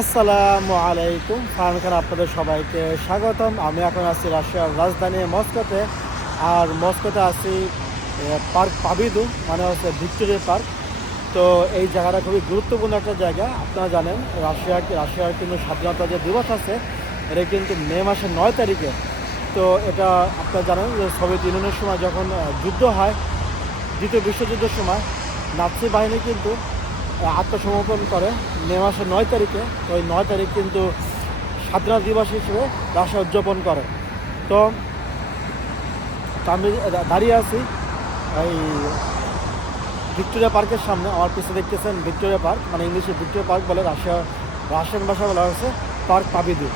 আসসালামু আলাইকুম। ফার্ম খান আপনাদের সবাইকে স্বাগতম। আমি এখন আছি রাশিয়ার রাজধানী মস্কোতে। আর মস্কোতে আছি পার্ক পাবিদু মানে হচ্ছে ভিক্টোরিয়া পার্ক। তো এই জায়গাটা খুবই গুরুত্বপূর্ণ একটা জায়গা। আপনারা জানেন, রাশিয়া রাশিয়ার কিন্তু স্বাধীনতা যে দিবস আছে, এটা কিন্তু মে মাসের নয় তারিখে। তো এটা আপনারা জানেন যে সোভিয়েত ইউনিয়নের সময় যখন যুদ্ধ হয়, দ্বিতীয় বিশ্বযুদ্ধের সময়, নাৎসি বাহিনী কিন্তু আত্মসমর্পণ করে। মে মাসের নয় তারিখে। তো ওই নয় তারিখ কিন্তু স্বাধীনতা দিবস হিসেবে রাশিয়া উদযাপন করে। তো আমি দাঁড়িয়ে আছি এই ভিক্টোরিয়া পার্কের সামনে। আমার পিছনে দেখতেছেন ভিক্টোরিয়া পার্ক মানে ইংলিশে ভিক্টোরিয়া পার্ক বলে রাশিয়া, রাশিয়ান ভাষা বলা হচ্ছে পার্ক পাবিদু।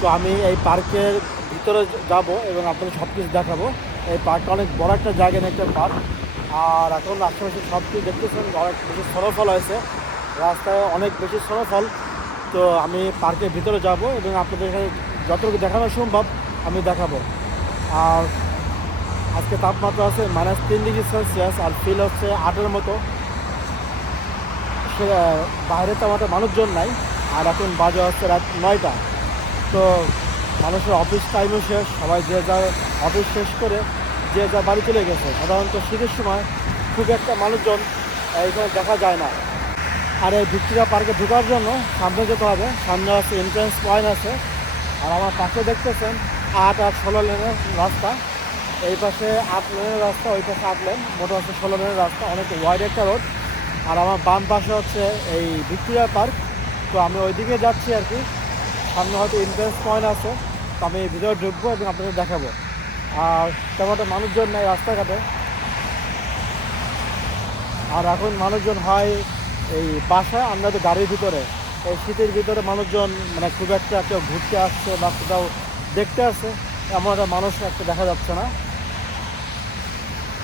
তো আমি এই পার্কের ভিতরে যাব এবং আপনাদের সব কিছু দেখাবো। এই পার্কটা অনেক বড় একটা জায়গা নিয়ে একটা পার্ক। আর এখন আশেপাশে সব কিছু দেখতেছেন? অনেক বেশি সরফল হয়েছে। রাস্তায় অনেক বেশি সরফল। তো আমি পার্কের ভিতরে যাব এবং আপনাদের এখানে যতটুকু দেখানো সম্ভব আমি দেখাবো। আর আজকে তাপমাত্রা আছে মাইনাস তিন ডিগ্রি সেলসিয়াস আর ফিল হচ্ছে আটের মতো। সে, বাইরে তো আমাদের মানুষজন নাই। আর এখন বাজে হচ্ছে রাত নয়টা। তো মানুষের অফিস টাইমও শেষ। সবাই যে যার অফিস শেষ করে যে যা বাড়ি চলে গেছে, সাধারণত শীতের সময় খুব একটা মানুষজন এখানে দেখা যায় না। আর এই ভিক্টোরিয়া পার্কে ঢোকার জন্য সামনে যেতে হবে। সামনে আছে এন্ট্রান্স পয়েন্ট আছে। আর আমার পাশে দেখতেছেন আট আর ষোলো লেনের রাস্তা। এই পাশে আট লেনের রাস্তা, ওই পাশে আট লেন। মোট হচ্ছে ষোলো লেনের রাস্তা, অনেক ওয়াইড একটা রোড আর আমার বাম পাশে হচ্ছে এই ভিক্টোরিয়া পার্ক। তো আমি ওইদিকে যাচ্ছি আর কি। সামনে হয়তো এন্ট্রান্স পয়েন্ট আছে। তো আমি ভিতরে ঢুকবো এবং আপনাদের দেখাবো। আর তেমন মানুষজন নেই রাস্তাঘাটে। আর এখন মানুষজন হয় এই বাসায়, আমরা তো গাড়ির ভিতরে। এই শীতের ভিতরে মানুষজন মানে খুব একটা কেউ ঘুরতে আসছে বা কোথাও দেখতে আসছে, এমন একটা মানুষ একটা দেখা যাচ্ছে না।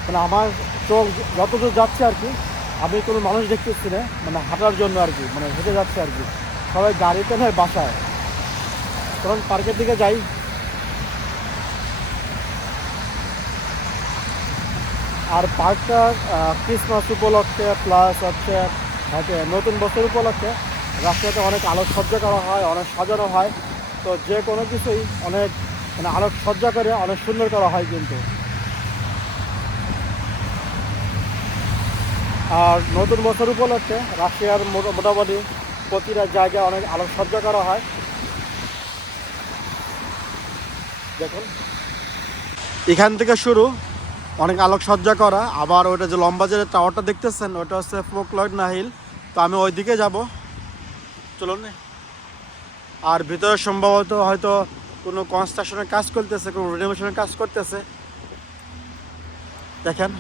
মানে আমার চোখ যতদূর যাচ্ছে আর কি, আমি কোনো মানুষ দেখতেছি না মানে হাঁটার জন্য আর কি মানে হেঁটে যাচ্ছে আর কি। সবাই গাড়িতে নয়, বাসায়। তখন পার্কের দিকে যাই আর পার্কটা ক্রিসমাস উপলক্ষে প্লাস হচ্ছে নতুন বছর উপলক্ষে রাস্তাতে অনেক আলোকসজ্জা করা হয়, অনেক সাজানো হয়। তো যে কোনো কিছুই অনেক মানে আলোকসজ্জা করে অনেক সুন্দর করা হয় কিন্তু। আর নতুন বছর উপলক্ষে রাশিয়ার মোটামুটি প্রতিটা জায়গায় অনেক আলোকসজ্জা করা হয়। দেখুন। এখান থেকে শুরু। অনেক আলোকসজ্জা করা। আবার ওইটা যে লম্বা যে টাওয়ারটা দেখতেছেন ওটা হচ্ছে ফোকলয়েড নাহিল তো আমি ওই দিকে যাব। চলুন আর ভিতরে সম্ভবত হয়তো কোনো কনস্ট্রাকশনের কাজ করতেছে, কোনো রিনোভেশনের কাজ করতেছে। দেখেন।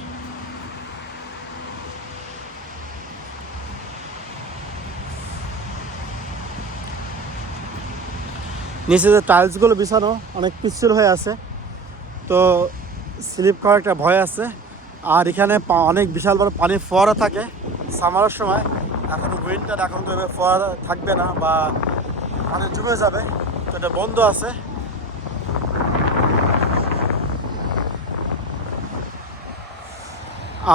নিচে যে টাইলসগুলো বিছানো অনেক পিচ্ছিল হয়ে আছে। তো স্লিপ করার একটা ভয় আছে। আর এখানে অনেক বিশাল বড় পানির ফোয়ারা থাকে সামারের সময়। এখন উইন্টার এখন তো ফোয়ারা থাকবে না বা পানি জমে যাবে। তো এটা বন্ধ আছে।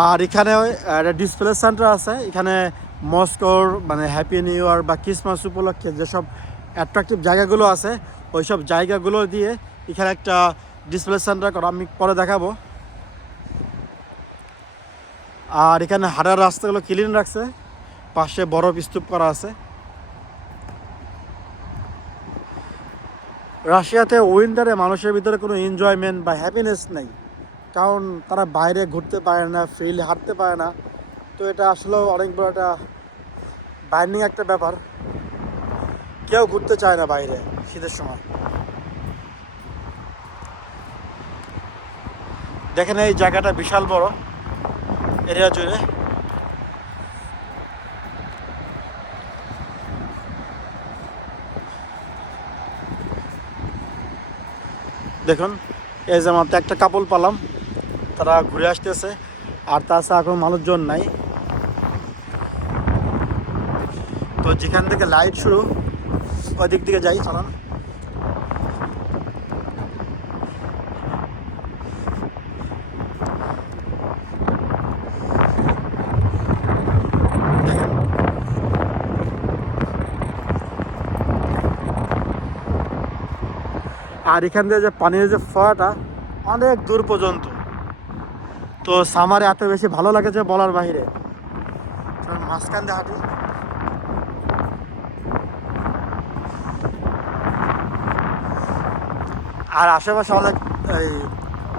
আর এখানে একটা ডিসপ্লে সেন্টার আছে। এখানে মস্কোর মানে হ্যাপি নিউ ইয়ার বা ক্রিসমাস উপলক্ষে যেসব অ্যাট্রাকটিভ জায়গাগুলো আছে ওই সব জায়গাগুলো দিয়ে এখানে একটা ডিসপ্লে সেন্টার করা, আমি পরে দেখাবো। আর এখানে হাঁটার রাস্তাগুলো ক্লিন রাখছে। পাশে বরফ স্তূপ করা আছে। রাশিয়াতে উইন্টারে মানুষের ভিতরে কোনো এনজয়মেন্ট বা হ্যাপিনেস নেই। কারণ তারা বাইরে ঘুরতে পারে না ফ্রিলি হাঁটতে পারে না। তো এটা আসলেও অনেক বড় একটা বাইন্ডিং একটা ব্যাপার। কেউ ঘুরতে চায় না বাইরে শীতের সময়। দেখেন এই জায়গাটা বিশাল বড়। এরিয়া জুড়ে। দেখুন, এই যে মাত্র একটা কাপল পালাম। তারা ঘুরে আসতেছে, আর তাছাড়া এখন মানুষজন নাই। তো যেখান থেকে লাইট শুরু ওই দিক দিকে যাই, চলান। আর এখান থেকে যে পানির যে ফোয়াটা অনেক দূর পর্যন্ত। তো সামারে এত বেশি ভালো লাগেছে বলার বাইরে। তো মাঝখান দিয়ে হাঁটি। আর আশেপাশে অনেক, এই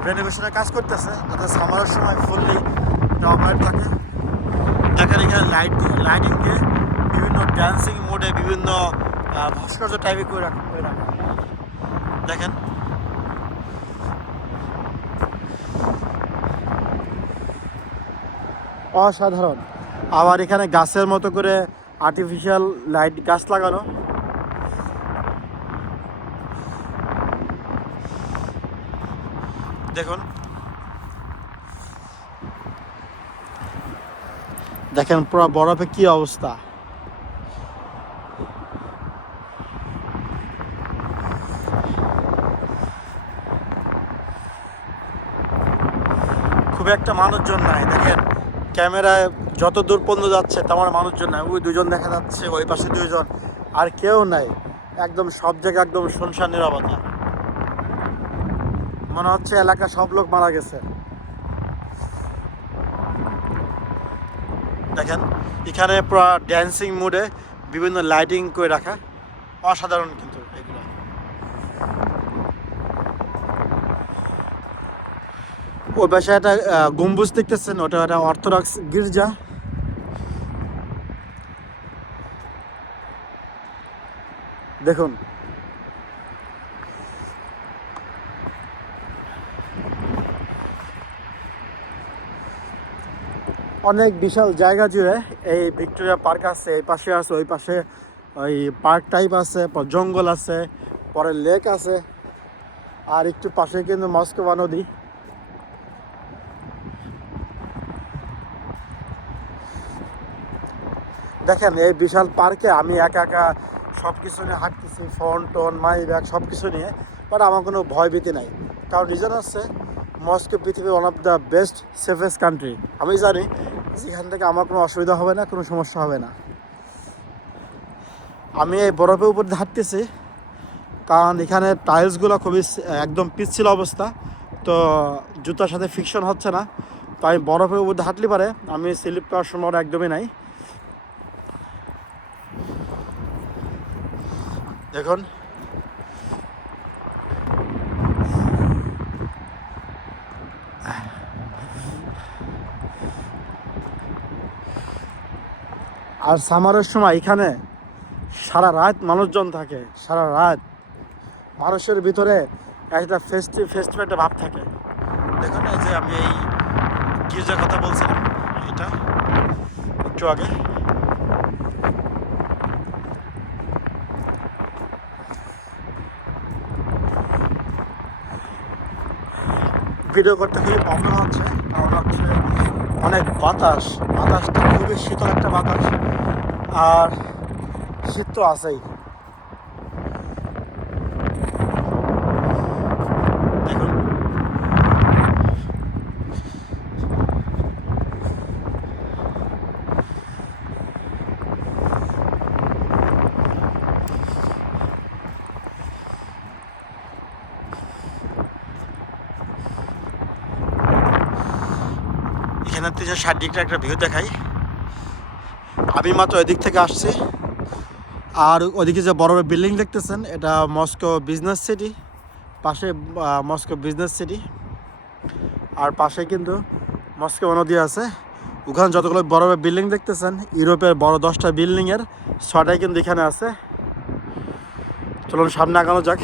রেনোভেশনের কাজ করতেছে। যাতে সামারের সময় ফুললি অপারেট থাকে। দেখেন এখানে লাইট লাইটিং দিয়ে বিভিন্ন ড্যান্সিং মোডে বিভিন্ন ভাস্কর্য টাইপে করে রাখা। দেখেন। অসাধারণ। আবার এখানে গাছের মতো করে আর্টিফিশিয়াল লাইট গাছ লাগানো। দেখুন। দেখেন পুরো বরফে কি অবস্থা। খুব একটা মানুষজন নাই। দেখেন, ক্যামেরায় যত দূর পর্যন্ত যাচ্ছে, তেমন মানুষজন নাই। ওই দুজন দেখা যাচ্ছে, ওই পাশে দুইজন। আর কেউ নাই। একদম সব জায়গায় একদম শুনশান নিরাপত্তা। মনে হচ্ছে এলাকা সব লোক মারা গেছে। দেখেন, এখানে পুরো ড্যান্সিং মুডে বিভিন্ন লাইটিং করে রাখা। অসাধারণ কিন্তু। ওই পাশে একটা গম্বুজ দেখতেছেন, ওটা একটা অর্থোডক্স গির্জা। দেখুন। অনেক বিশাল জায়গা জুড়ে এই ভিক্টোরিয়া পার্ক আছে, এই পাশে আছে, ওই পাশে ওই পার্ক টাইপ আছে জঙ্গল আছে, পরে লেক আছে, আর একটু পাশে কিন্তু মস্কোবা নদী। দেখেন, এই বিশাল পার্কে আমি একা একা সব কিছু নিয়ে হাঁটতেছি, ফোন টোন মাই ব্যাগ সব কিছু নিয়ে। বাট আমার কোনো ভয় ভীতি নাই। কারণ রিজন হচ্ছে, মস্কো পৃথিবীর one of the best safest country আমি জানি, যেখান থেকে আমার কোনো অসুবিধা হবে না, কোনো সমস্যা হবে না। আমি এই বরফের উপর হাঁটতেছি, কারণ এখানে টাইলসগুলো খুবই একদম পিচ্ছিল অবস্থা। তো জুতার সাথে ফিকশন হচ্ছে না। তো আমি বরফের উপর হাঁটলে পারে, আমি স্লিপ করার সম্ভাবনা একদমই নাই। দেখুন আর সামারের সময় এখানে সারা রাত মানুষজন থাকে, সারা রাত মানুষের ভিতরে একটা ফেস্টিভ ফেস্টিভ একটা ভাব থাকে। দেখুন এই যে আমি এই গির্জার কথা বলছিলাম, এটা একটু আগে। ভিডিও করতে খুবই প্রবলেম হচ্ছে, কারণ হচ্ছে অনেক বাতাস, বাতাসটা খুবই শীতল একটা বাতাস, আর শীত তো আছেই। এখানে তিনশো ষাট একটা ভিউ দেখাই। আমি মাত্র এদিক থেকে আসছি। আর ওদিকে যে বড় বড় বিল্ডিং দেখতেছেন, এটা মস্কো বিজনেস সিটি। পাশে মস্কো বিজনেস সিটি। আর পাশে কিন্তু মস্কো নদী আছে। ওখানে যতগুলো বড় বড় বিল্ডিং দেখতেছেন, ইউরোপের বড় দশটা বিল্ডিংয়ের ছটাই কিন্তু এখানে আছে। চলুন সামনে আগানো যাক।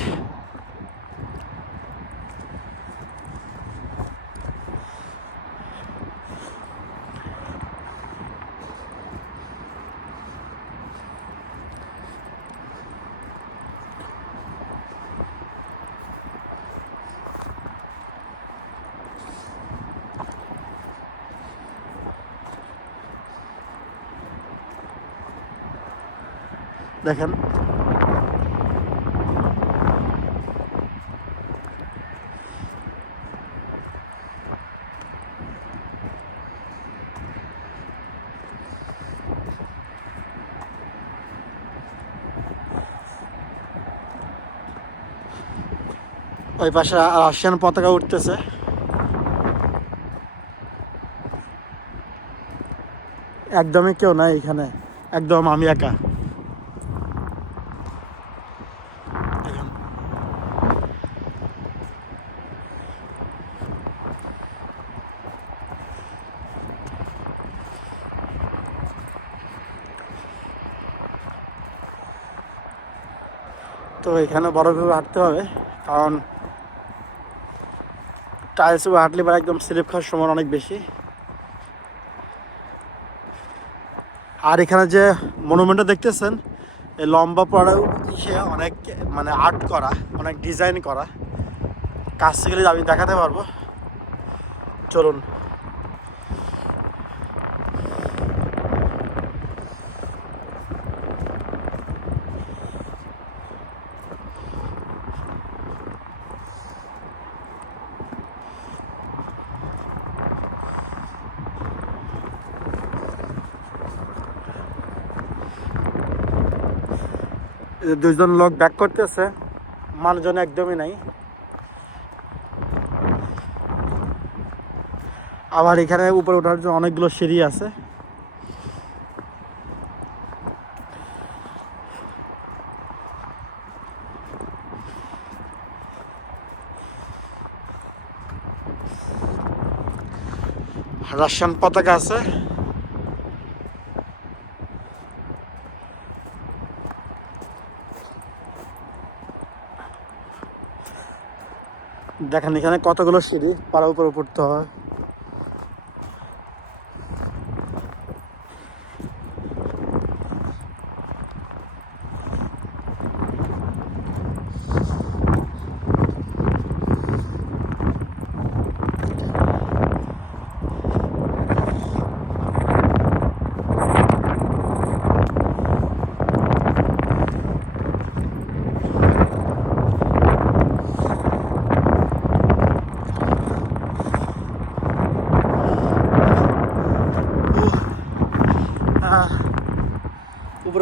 দেখেন। ওই পাশে রাশিয়ান পতাকা উঠতেছে। একদমই কেউ নাই এখানে। একদম আমি একা। এখানে বরফে হাঁটতে হবে, কারণ টাইলস উপর হাঁটলে পরে একদম স্লিপ খাওয়ার সময় অনেক বেশি। আর এখানে যে মনুমেন্টটা দেখতেছেন এই লম্বা পড়া ইসে অনেক মানে আর্ট করা, অনেক ডিজাইন করা। কাছ থেকে আমি দেখাতে পারব, চলুন। দুইজন লোক ব্যাক করতেছে, মানুষজন একদমই নাই। আবার এখানে উপরে ওঠার জন্য অনেকগুলো সিঁড়ি আছে। রাশিয়ান পতাকা আছে। দেখেন এখানে কতগুলো সিঁড়ি পাড়া উপরে উঠতে হয়।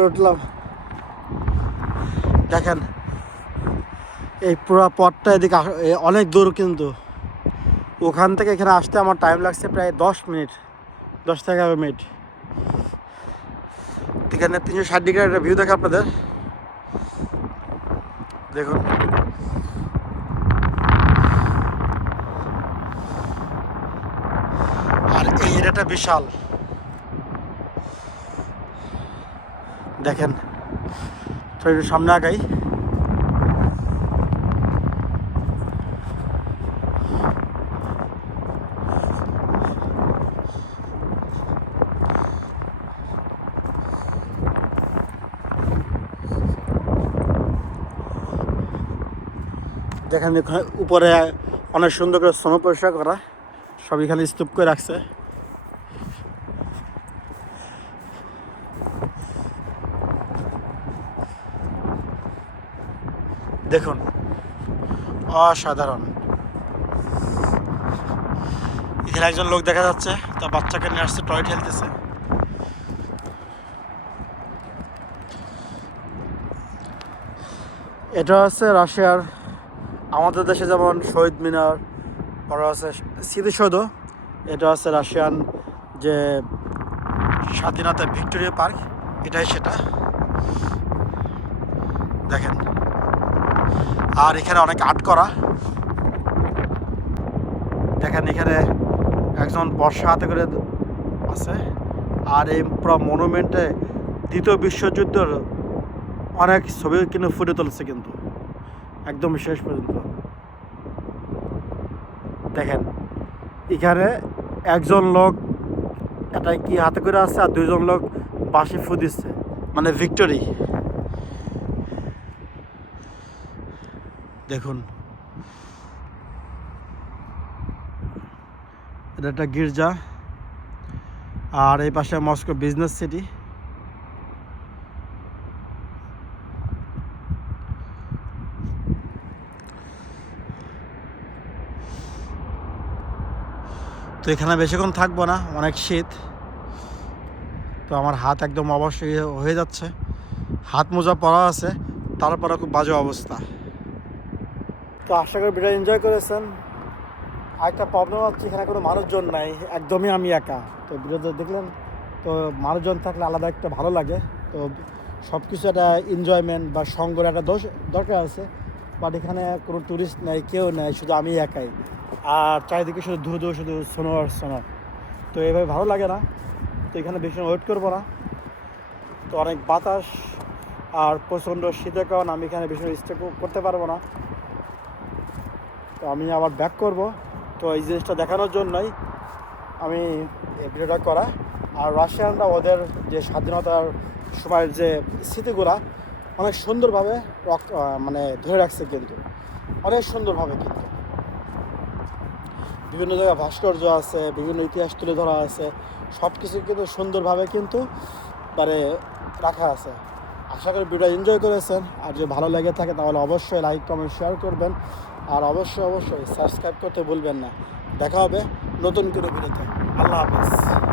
উঠলাম। দেখেন, এই পুরো পথটা এদিকে অনেক দূর কিন্তু। ওখান থেকে এখানে আসতে আমার টাইম লাগছে প্রায় দশ মিনিট, দশ থেকে এগারো মিনিট। এখানে তিনশো ষাট ডিগ্রি একটা ভিউ দেখে আপনাদের। দেখুন। আর এই এরিয়াটা বিশাল। দেখেন। তো সামনে আগাই। দেখেন উপরে অনেক সুন্দর করে স্নো পরিষ্কার করা। সব এখানে স্তূপ করে রাখছে। দেখুন, অসাধারণ। এখানে একজন লোক দেখা যাচ্ছে, তার বাচ্চাকে নিয়ে আসছে, টয় খেলতেছে। এটা হচ্ছে রাশিয়ার, আমাদের দেশে যেমন শহীদ মিনার বড় আছে স্মৃতিসৌধ। এটা হচ্ছে রাশিয়ান যে স্বাধীনতা ভিক্টোরিয়া পার্ক, এটাই সেটা। দেখেন। আর এখানে অনেক আর্ট করা। দেখেন এখানে একজন বর্ষা হাতে করে আছে। আর এই পুরো মনুমেন্টে দ্বিতীয় বিশ্বযুদ্ধের অনেক ছবি কিন্তু ফুটে তুলছে কিন্তু। একদম শেষ পর্যন্ত। দেখেন, এখানে একজন লোক এটা কি হাতে করে আছে আর দুইজন লোক বাঁশি ফু দিচ্ছে মানে ভিক্টোরি। দেখুন। এটা একটা গির্জা। আর এই পাশে মস্কো বিজনেস সিটি। তো এখানে বেশিক্ষণ থাকব না, অনেক শীত। তো আমার হাত একদম অবশ্যই হয়ে যাচ্ছে। হাত মোজা পরা আছে, তারপরে খুব বাজে অবস্থা। তো আশা করি ভিডিও এনজয় করেছেন। আরেকটা প্রবলেম হচ্ছে এখানে কোনো মানুষজন নাই, একদমই আমি একা। তো ভিডিওতে দেখলেন, তো মানুষজন থাকলে আলাদা একটা ভালো লাগে। তো সব কিছু একটা এনজয়মেন্ট বা সঙ্গের একটা দোষ, দরকার আছে। বাট এখানে কোনো ট্যুরিস্ট নেই, কেউ নেই, শুধু আমি একাই। আর চারিদিকে শুধু দূর দূর শুধু সোনো আর সোনো তো এভাবে ভালো লাগে না। তো এখানে বেশি ওয়েট করব না। তো অনেক বাতাস আর প্রচণ্ড শীতের কারণে আমি এখানে বেশি স্টে করতে পারব না। আমি আবার ব্যাক করব। তো এই জিনিসটা দেখানোর জন্যই আমি ভিডিওটা করা। আর রাশিয়ানরা ওদের যে স্বাধীনতার সময়ের যে স্মৃতিগুলা অনেক সুন্দরভাবে মানে ধরে রাখছে কিন্তু। অনেক সুন্দরভাবে কিন্তু। বিভিন্ন জায়গায় ভাস্কর্য আছে, বিভিন্ন ইতিহাস তুলে ধরা আছে। সব কিছু কিন্তু সুন্দরভাবে কিন্তু মানে রাখা আছে। আশা করি ভিডিও এনজয় করেছেন। আর যদি ভালো লেগে থাকে তাহলে অবশ্যই লাইক কমেন্ট শেয়ার করবেন। আর অবশ্যই অবশ্যই সাবস্ক্রাইব করতে ভুলবেন না। দেখা হবে নতুন করে ভিডিওতে। আল্লাহ হাফেজ।